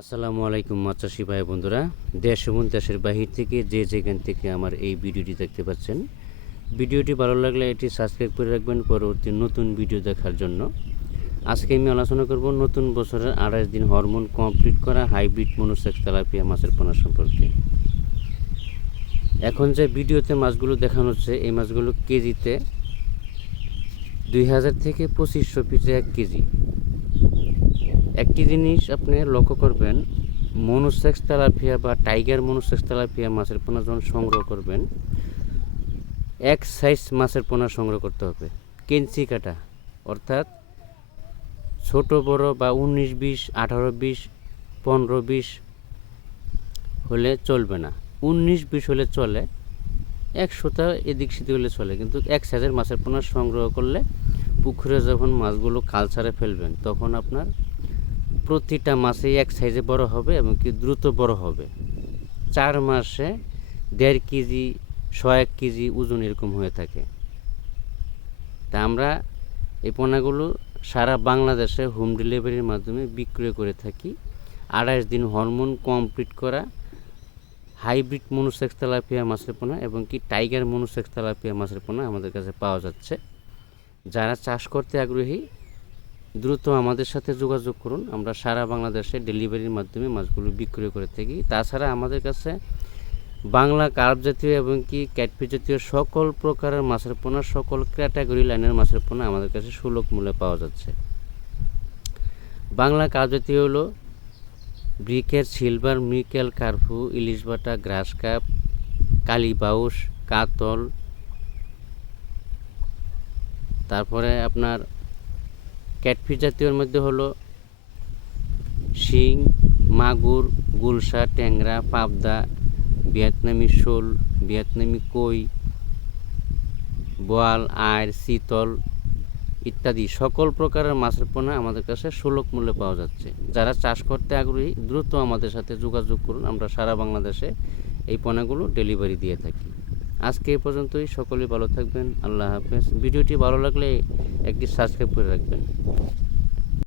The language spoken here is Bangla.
আসসালামু আলাইকুম মাছ চাষি ভাই বন্ধুরা, দেশ এবং দেশের বাহির থেকে যে যেখান থেকে আমার এই ভিডিওটি দেখতে পাচ্ছেন, ভিডিওটি ভালো লাগলে এটি সাবস্ক্রাইব করে রাখবেন পরবর্তী নতুন ভিডিও দেখার জন্য। আজকে আমি আলোচনা করব নতুন বছরের 28 দিন হরমোন কমপ্লিট করা হাইব্রিড মনোসেক্স তেলাপিয়া মাছের পোনা সম্পর্কে। এখন যে ভিডিওতে মাছগুলো দেখানো হচ্ছে, এই মাছগুলো কেজিতে 2000 থেকে 2500 পিসে 1 কেজি। একটি জিনিস আপনি লক্ষ্য করবেন, মনোসেক্স তেলাপিয়া বা টাইগার মনোসেক্স তেলাপিয়া মাছের পোনা যখন সংগ্রহ করবেন, এক সাইজ মাছের পোনা সংগ্রহ করতে হবে, কেঞ্চি কাটা, অর্থাৎ ছোট বড় বা 19-20, 18-20, 15-20 হলে চলবে না। 19-20 হলে চলে, 100টা এদিক সেদিক হলে চলে, কিন্তু এক সাইজের মাছের পোনা সংগ্রহ করলে পুকুরে যখন মাছগুলো কালচারে ফেলবেন, তখন আপনার প্রতিটা মাছেই এক সাইজে বড় হবে এবং কি দ্রুত বড় হবে। 4 মাসে 1.5 কেজি 1 কেজি ওজন এরকম হয়ে থাকে। তা আমরা এই পোনাগুলো সারা বাংলাদেশে হোম ডেলিভারির মাধ্যমে বিক্রয় করে থাকি। 28 দিন হরমোন কমপ্লিট করা হাইব্রিড মনোসেক্স তেলাপিয়া মাছের পোনা এবং কি টাইগার মনোসেক্স তেলাপিয়া মাছের পোনা আমাদের কাছে পাওয়া যাচ্ছে। যারা চাষ করতে আগ্রহী, দ্রুত আমাদের সাথে যোগাযোগ করুন। আমরা সারা বাংলাদেশে ডেলিভারির মাধ্যমে মাছগুলো বিক্রয় করে থাকি। তাছাড়া আমাদের কাছে বাংলা কার্প জাতীয় এবং কি ক্যাটফিশ জাতীয় সকল প্রকারের মাছের পোনা, সকল ক্যাটাগরি লাইনের মাছের পোনা আমাদের কাছে সুলভ মূল্যে পাওয়া যাচ্ছে। বাংলা কার্প জাতীয় হলো ব্রিকেট, সিলভার, মিকেল, কার্পু, ইলিশ বাটা, গ্রাস কাপ, কালীবাউস, কাতল, তারপরে আপনার ক্যাটফিশ জাতীয়র মধ্যে হলো শিং, মাগুর, গুলশা, ট্যাংরা, পাবদা, ভিয়েতনামি শোল, ভিয়েতনামি কই, বোয়াল, আইর, চিতল ইত্যাদি সকল প্রকারের মাছের পোনা আমাদের কাছে সুলভ মূল্যে পাওয়া যাচ্ছে। যারা চাষ করতে আগ্রহী, দ্রুত আমাদের সাথে যোগাযোগ করুন। আমরা সারা বাংলাদেশে এই পোনাগুলো ডেলিভারি দিয়ে থাকি। আজকে এই পর্যন্তই। সকলেই ভালো থাকবেন। আল্লাহ হাফেজ। ভিডিওটি ভালো লাগলে একটি সাবস্ক্রাইব করে রাখবেন।